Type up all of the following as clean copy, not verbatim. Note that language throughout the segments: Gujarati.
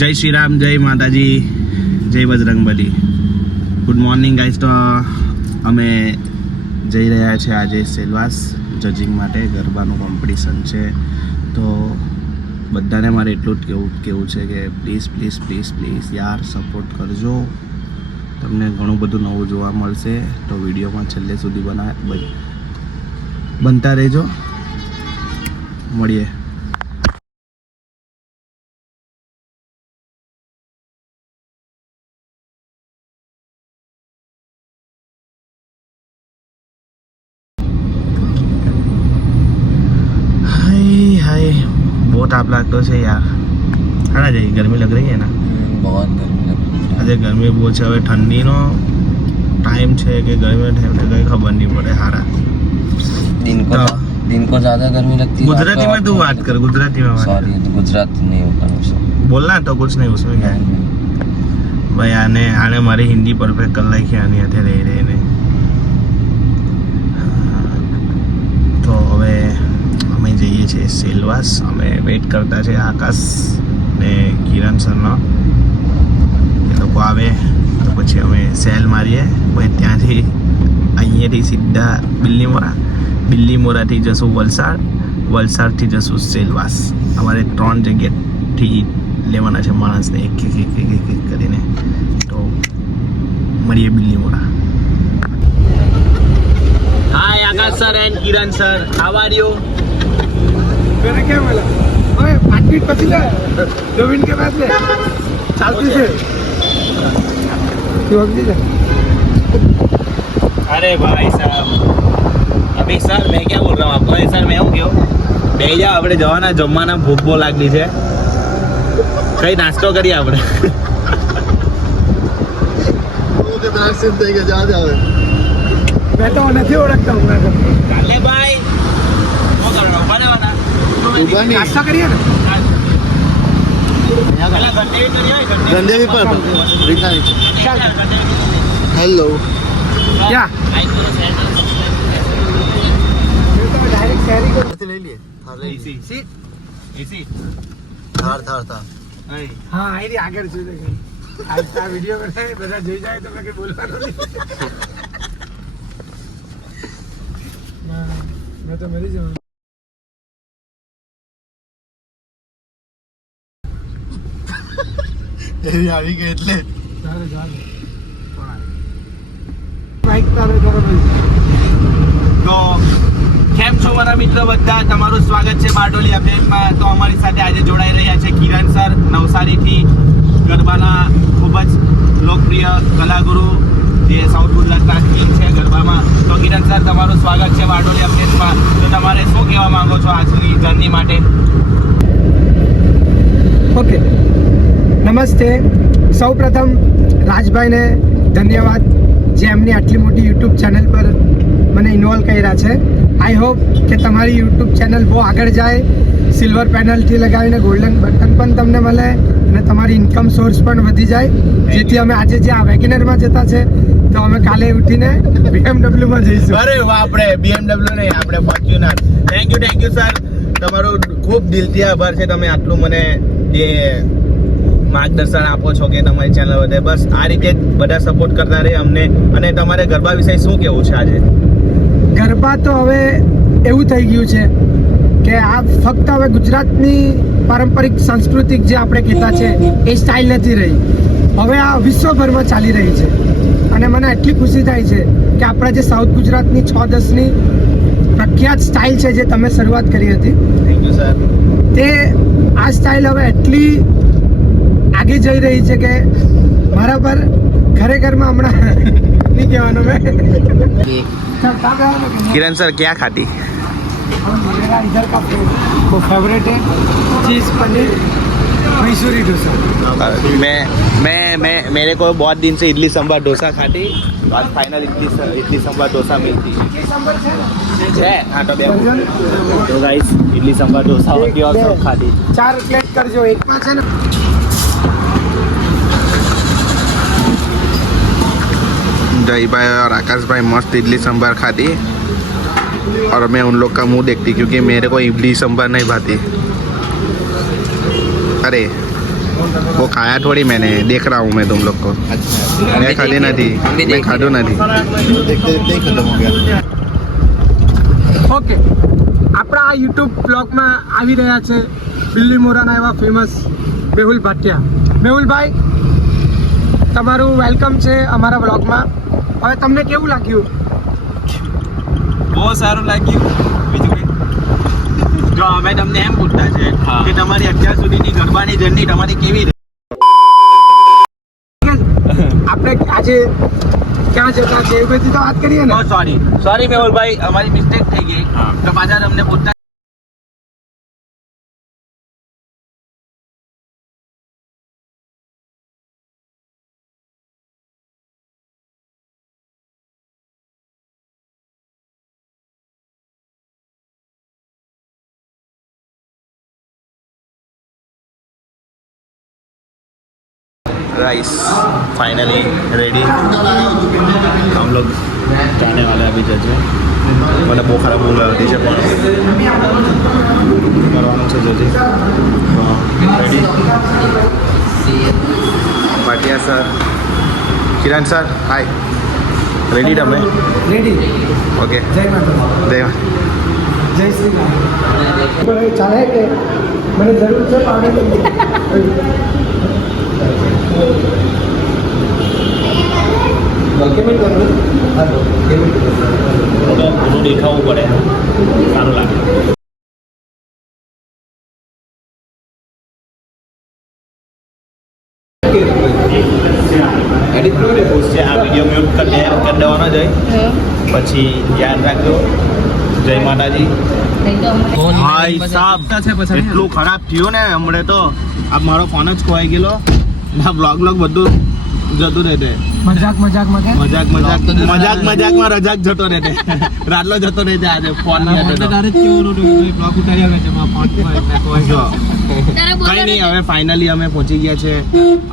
જય શ્રી રામ, જય માતાજી, જય બજરંગબલી. Good morning guys. તો અમે જઈ રહ્યા છે આજે સેલવાસ જજિંગ માટે. ગરબાનું કોમ્પિટિશન છે. તો બધાને મારે એટલું જ કહેવું છે કે પ્લીઝ પ્લીઝ પ્લીઝ પ્લીઝ યાર સપોર્ટ કરજો. તમને ઘણું બધું નવું જોવા મળશે. તો વિડીયોમાં છેલ્લે સુધી બનતા રહેજો. મળીએ. बहुत आप लगता है यार, है ना जी? गर्मी लग रही है ना? बहुत गर्मी लग रही है. अरे गर्मी बहुत है. ठंडीनो टाइम है कि गर्मी टाइम ने कहीं खबर नहीं पड़े. हारा दिन को ज़्यादा गर्मी लगती है. गुजराती में तू बात कर. गुजराती में सॉरी, गुजराती नहीं होता मुझसे. बोलना तो कुछ नहीं उसमें क्या है भाई. आने मारी हिंदी परफेक्ट कर लाई आनी हाथे रही रही. तो હવે અમે જઈએ છીએ સેલવાસ. અમે વેઇટ કરતા છે આકાશ ને કિરણ સરનો. એ લોકો આવે તો પછી અમે સેલ મારીએ. પછી ત્યાંથી અહીંયાથી સીધા બિલ્લીમોરાથી જશું વલસાડ. વલસાડથી જશું સેલવાસ. અમારે 3 જગ્યાથી લેવાના છે માણસને એક કરીને. તો મળીએ Billimora. Hi Akash sir and Kiran sir, how are you? मैंने क्या बोला? ओए 5 मिनट बची है. 2 मिनट के बाद ले चलती से क्यों अगली जा. अरे भाई साहब, अभी सर मैं क्या बोल रहा हूँ आपको. सर मैं हूँ क्यों બે જા. આપણે જવાના જમવાના ભૂખ બહુ લાગી છે. કઈ નાસ્તો કરીએ આપણે. मैं तो नहीं ओळखता हूँ. કાલે ભાઈ શું કરવાનું? બનાવવાના नाश्ता करिए ना. ગંદેવી પર હેલો क्या डायरेक्ट शहरी को ले लिए. એસી એસી थार हाँ आई री आगे જોઈ લે. आज આ વિડિયો કરતા બધા જોઈ જાય તો મેં કે બોલવાનું નહીં. मैं तो मरी जाऊँ. એવી આવી ગઈ એટલે બાઈક તારે બરાબર. તો કેમ છો મારા મિત્રો બધા? તમારું સ્વાગત છે બારડોલી અપડેટમાં. તો અમારી સાથે આજે જોડાઈ રહ્યા છે કિરણ સર નવસારીથી. ગરબાના ખૂબ જ લોકપ્રિય કલાગુરુ જે સાઉથ ગુજરાતના કિંગ છે ગરબામાં. તો કિરણ સર તમારું સ્વાગત છે બારડોલી અપડેટમાં. તો તમારે શું કહેવા માંગો છો આજની જર્ની માટે? ઓકે, નમસ્તે. સૌપ્રથમ રાજભાઈને ધન્યવાદ જે એમની આટલી મોટી યુટ્યુબ ચેનલ પર મને ઇન્વોલ્વ કર્યા છે. આઈ હોપ કે તમારી યુટ્યુબ ચેનલ બહુ આગળ જાય. સિલ્વર પેનલથી લગાવીને ગોલ્ડન બટન પણ તમને મળે અને તમારી ઇન્કમ સોર્સ પણ વધી જાય. જેથી અમે આજે જે આ વેગેનરમાં જતા છે તો અમે કાલે ઉઠીને BMW માં જઈશું. અરે વાહ, આપણે BMW નહીં, આપણે ફોર્ચ્યુનર. Thank you sir. તમારો ખૂબ દિલથી આભાર છે. તમે આટલું મને જે માર્ગદર્શન આપો છો કે તમારી ચેનલ વધે. બસ આ રીતે જ બધા સપોર્ટ કરતા રહે અમને. અને તમારે ગરબા વિશે શું કહેવું છે આજે? ગરબા તો હવે એવું થઈ ગયું છે કે આ ફક્ત હવે ગુજરાતની પારંપરિક સાંસ્કૃતિક જે આપણે કહેતા છે એ સ્ટાઇલ નથી રહી. હવે આ વિશ્વભરમાં ચાલી રહી છે. અને મને એટલી ખુશી થાય છે કે આપણા જે સાઉથ ગુજરાતની 6-10ની પ્રખ્યાત સ્ટાઇલ છે જે તમે શરૂઆત કરી હતી, થેન્ક યુ સર, તે આ સ્ટાઇલ હવે એટલી આગે જઈ રહી છે કે મારા પર ખરેખરમાં હમણાં નહીં કહેવાનું મેં. किरण सर क्या खाती? मेरा इधर का फेवरेट है चीज़ पनीर मैसूरी डोसा. मेरे को बहुत दिन से इडली सांभर डोसा खाती. आज फाइनल इडली सांभर डोसा मिलती है. हाँ तो गाइस इडली सांभर डोसा होती और सब खाती. 4 प्लेट करजो. એકમાં છે ને जय भाई और आकाश भाई मस्त इडली सांभर खाती. और मैं उन लोग का मुंह देखती क्योंकि मेरे को इडली सांभर नहीं भाती. अरे वो खाया थोड़ी मैंने देख रहा हूँ मैं तुम लोग को मैं खाधी નથી मैं खाधो નથી ઓકે આપણા આ યુટ્યુબ બ્લોગમાં આવી રહ્યા છે બિલ્લી મોરાના એવા ફેમસ મેહુલ ભાટિયા. મેહુલભાઈ, તમારું વેલકમ છે અમારા બ્લોગમાં. હવે તમને કેવું લાગ્યું? બહુ સારું લાગ્યું. બીજું કંઈ? જો અમે તમને એમ પૂછતા છે કે તમારી અત્યાર સુધીની ગરબાની જર્ની તમારી કેવી રહી? આપણે આજે ક્યાં જતા છે એ બધી તો વાત કરીએ ને. સોરી મેહુલભાઈ, અમારી મિસ્ટેક થઈ ગઈ. તો પાછા તમને પૂછતા राइस फाइनली रेडी हम लोग जाने वाले हैं अभी जजे मैंने बहुत खराब ऊँग आती है करवाना છે જજે રેડી ભાટિયા સર કિરણ સર હાય રેડી તમે રેડી. ઓકે જય માતા, જય જય શ્રી રામ. ચાલે કે મને જરૂર છે પાણી. ઘણું દેખાવું પડે સારું લાગે આ વિડીયો મ્યુટ કરી દેવાનો જાય પછી યાદ રાખજો જય માતાજી ભાઈ સાહેબ એટલું ખરાબ થયું ને હમણે તો આ મારો ફોન જ ખોવાઈ ગયેલો ના બ્લોગ બધું જતું રહેતે મજાકમાં કે મજાકમાં રજાક જતો રહેતે રાતલો જતો રહેતે આજે ફોન કઈ નહીં હવે ફાઇનલી અમે પહોંચી ગયા છે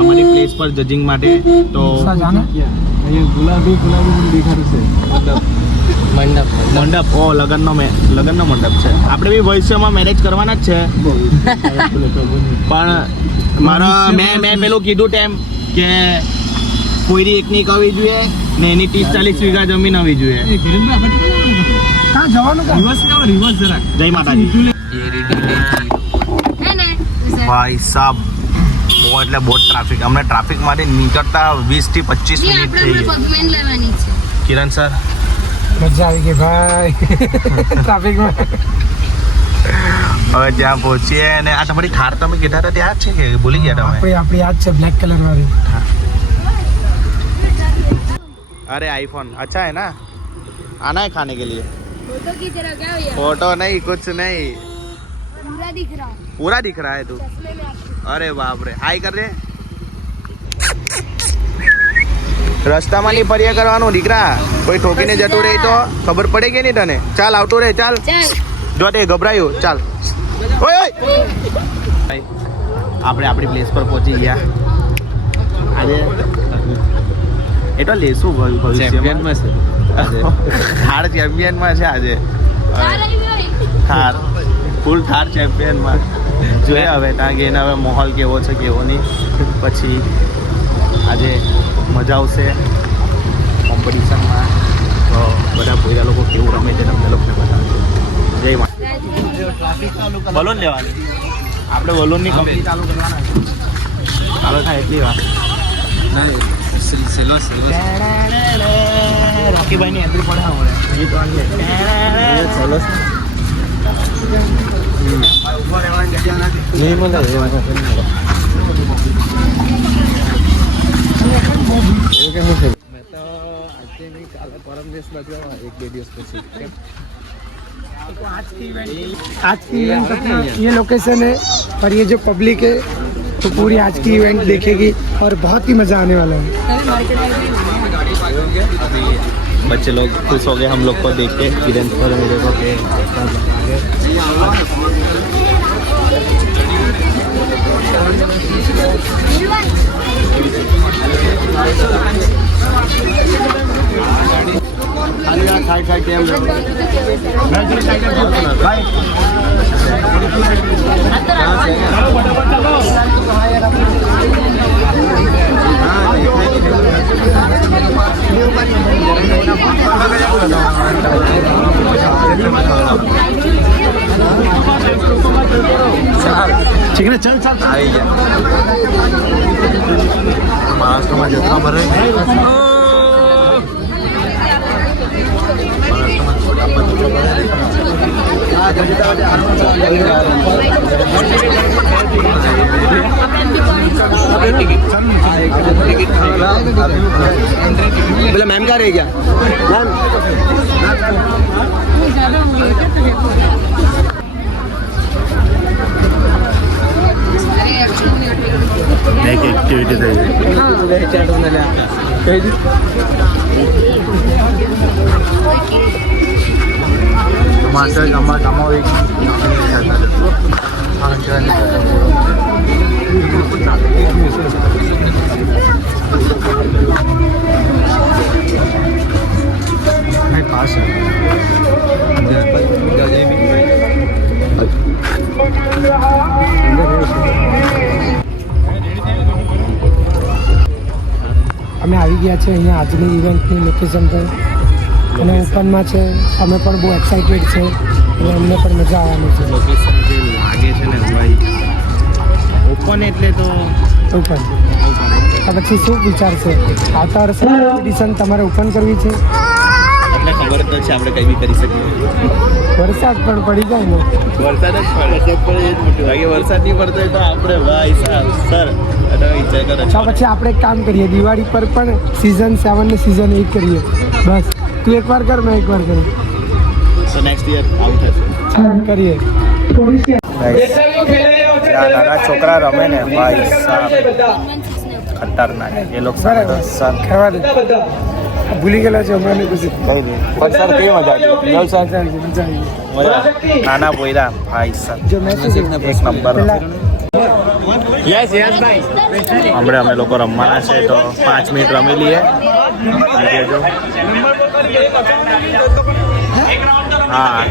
અમારી પ્લેસ પર જજિંગ માટે તો ગુલાબી દેખાડું છે મંડપ મંડપ લગ્નનો મંડપ છે આપણે બી ભવિષ્યમાં મેરેજ કરવાના જ છે પણ મારા મેં પેલું કીધું તેમ કે કોઈની એકની કરવી જોઈએ ને એની 30-40 વીઘા જમીન આવવી જોઈએ. ક્યાં જવાનું? રિવર્સ જરાક. જય માતાજી. ભાઈ સાહેબ બહુ એટલે બહુ ટ્રાફિક અમને ટ્રાફિકમાંથી નીકળતા 20 થી 25 મિનિટ થઈ ગઈ. કિરણ સર મજા આવી ગઈ ભાઈ ટ્રાફિકમાં. હવે ત્યાં પહોંચીએ ને આ તમારી થાર તમે કીધા હતા ત્યાં જ છે કે ભૂલી ગયા તમે? આપણી યાદ છે બ્લેક કલર વાળી. अरे आईफोन अच्छा है ना आना है खाने के लिए फोटो की तरह क्या हो यार फोटो नहीं कुछ नहीं पूरा दिख रहा है पूरा दिख रहा है तू चश्मे में आपको अरे बाप रे हाय कर रे રસ્તામાં નહીં ફર્યા કરવાનું દીકરા કોઈ ઠોકીને જતું રહે તો ખબર પડે કે નહીં તને ચાલ આવતો રહે ચાલ चल જો તે ગભરાયું ચાલ ઓય આપણે આપણી પ્લેસ પર પહોંચી ગયા આજે એટલે લેશું ભવિષ્યમાં થાર ચેમ્પિયનમાં છે આજે થાર ફૂલ થાર ચેમ્પિયનમાં જોઈએ હવે ત્યાં ગઈને હવે માહોલ કેવો છે કેવો નહીં પછી આજે મજા આવશે કોમ્પિટિશનમાં તો બધા પોયરા લોકો કેવું રમે છે તમને લોકોને બતાવજો જય મા બલૂન લેવાની આપણે બલૂનની કંપની ચાલુ કરવાના છે ચાલો થાય એટલી વાત રોકીભાઈ ની એન્ટ્રી પડે હમણાં ગીત વાગે आज की इवेंट अपना ये लोकेशन है और ये जो पब्लिक है तो पूरी आज की इवेंट देखेगी और बहुत ही मज़ा आने वाला है. बच्चे लोग खुश हो गए हम लोग को देख के किरण पर मेरे को के खाई खाई के भाई ઠીક ને ચાલ ચાલ આવી ગયા મહારાષ્ટ્રમાં જત્રા ભરે बोला मैम कहाँ रह गया मैम એક એક્ટિવિટી થઈ અમે આવી ગયા છે અહીંયા આજની ઇવેન્ટની લોકેશન પર અને ઓપનમાં છે અમે પણ બહુ એક્સાઇટેડ છે અને અમને પણ મજા આવવાની છે લોકેશન જે લાગે છે ને ભાઈ ઓપન એટલે તો ઓપન તો પછી શું વિચાર છે આવતા વર્ષે એડિશન તમારે ઓપન કરવી છે એટલે ખબર તો છે આપણે કંઈ બી કરી શકીએ વરસાદ પણ પડી જાય ને વરસાદ જ પડે એ જ મોટું લાગે વરસાદ નહીં પડતો હોય તો આપણે ભાઈ સાહેબ સર વિચાર કરો તો પછી આપણે એક કામ કરીએ દિવાળી પર પણ સિઝન 7 ને સિઝન 8 કરીએ બસ તું એકવાર કર મેં એકવાર કરું તો નેક્સ્ટ યર આઉટ થશે કરીએ નાના છોકરા રમે ને ભાઈ સાહેબ ખતરનાક એ લોકો સામે તો સર ખાવા દે ભૂલી ગયેલા છે હમણાં પછી કઈ નહીં પણ સર કેવી મજા હતી મજા નાના પોયરા ભાઈ સાહેબ જો મેં શું કીધું? એક નંબર પેલા યસ ભાઈ હમણાં અમે લોકો રમવાના છે તો 5 મિનિટ રમી લઈએ હા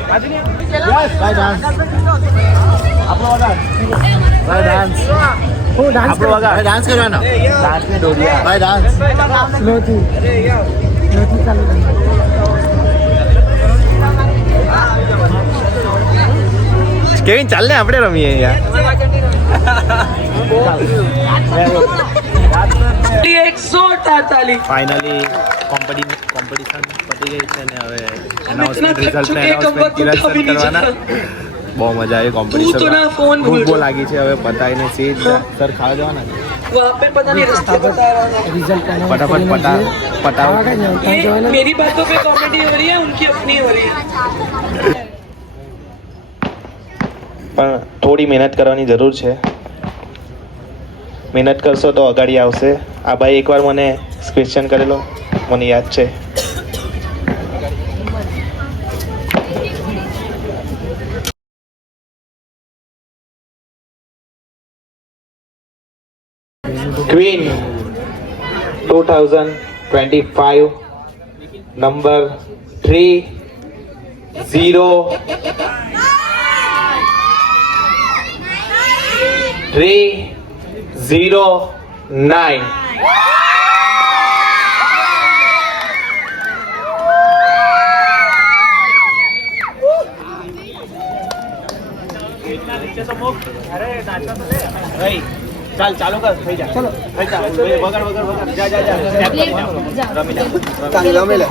ડાન્સ કરવાનો ડાન્સ ને દોડિયા ભાઈ ડાન્સ સ્લોથી ચાલુ કરી. કેવિન ચાલ ને આપણે રમીએ યાર ફાઇનલી કોમ્પિટિશન પતી ગઈ છે ને હવે એનાઉન્સમેન્ટ રિઝલ્ટને એનાઉન્સમેન્ટ કરવાના બહુ મજા આવી કોમ્પિટિશન ભૂખ બહુ લાગી છે હવે પતાવીને સીધ સર ખાવા જવાના રિઝલ્ટ ફટાફટ પટાવો मेरी बातों पे कॉमेडी हो रही है उनकी अपनी हो रही है પણ થોડી મહેનત કરવાની જરૂર છે મહેનત કરશો તો અગાડી આવશે આ ભાઈ એકવાર મને ક્વેશ્ચન કરેલો મને યાદ છે ક્વીન 2025 નંબર 309 ચાલ ચાલુ કર થઈ જા ચલો થઈ જા વગર જા સ્ટેપ કરી જા રમી લે રમી લે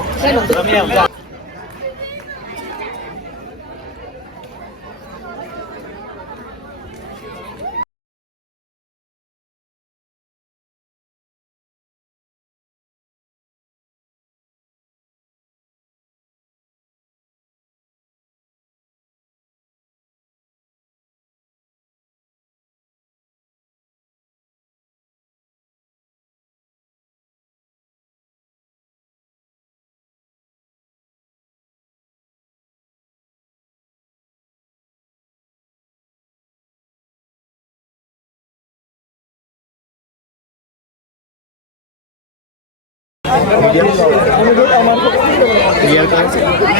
ક્લિયર કર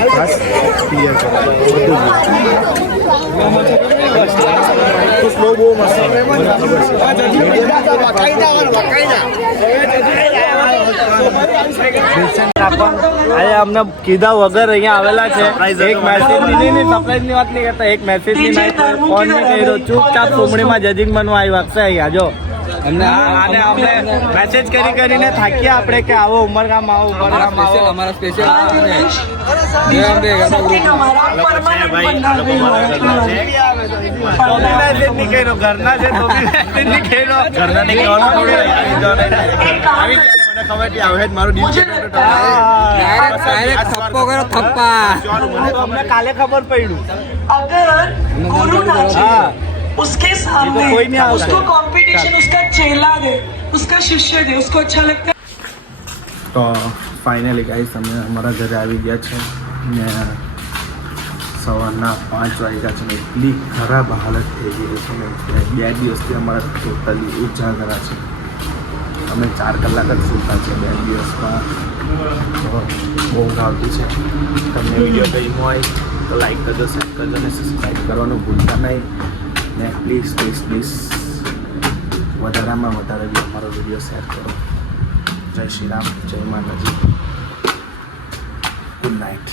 બસ ક્લિયર કર સ્લો બહુ મસ્ત ખબર છે આજે અમને કીધા વગર અહીંયા આવેલા છે. એક મેસેજ ની સરપ્રાઈઝ ની વાત નહીં કરતા, એક મેસેજ ની નહીં, ફોન નહીં કર્યો, ચૂપચાપ સુમણીમાં જજિંગ બનવા આવી વાગશે અહીંયા જો. અને અમને મેસેજ કરીને થાક્યા આપણે કે આવો ઉમરગામ આવો, ઉમરગામ આવો. हमारा स्पेशल મેસેજ નહીં કર્યો, ઘરના છે તો બી મેસેજ નહીં કર્યો. ઘરના ને કહેવાનું થોડું આવી જવાનું. આવી ગયા મને ખબર છે હવે જ મારું દિલ છે डायरेक्ट थप्पो करो थप्पा અમને કાલે ખબર પડ્યું. अगर गुरु ना हाँ। उसके ये सामने तो कोई नहीं आओगे। उसको कंपटीशन उसका चेला दे, उसका शिष्य दे, उसको अच्छा लगता है. તો ફાઇનલી ગાઈસ અમે અમારા ઘરે આવી ગયા છે ને સવારના 5 વાગ્યા છે ને એટલી ખરાબ હાલત થઈ ગઈ છે ને કે 2 દિવસથી અમારા ટોટલી ઉજાગરા છે. અમે 4 કલાક જ સૂતા છે 2 દિવસમાં. તો બહુ ઊંઘ આવતી છે. તમને વિડીયો ગમ્યો હોય તો લાઈક કરજો, શેર કરજો અને સબસ્ક્રાઈબ કરવાનું ભૂલતા નહીં ને પ્લીઝ પ્લીઝ પ્લીઝ વધારામાં વધારે બી અમારો વિડીયો શેર કરો. જય શ્રી રામ, જય માતાજી, ગુડ નાઇટ.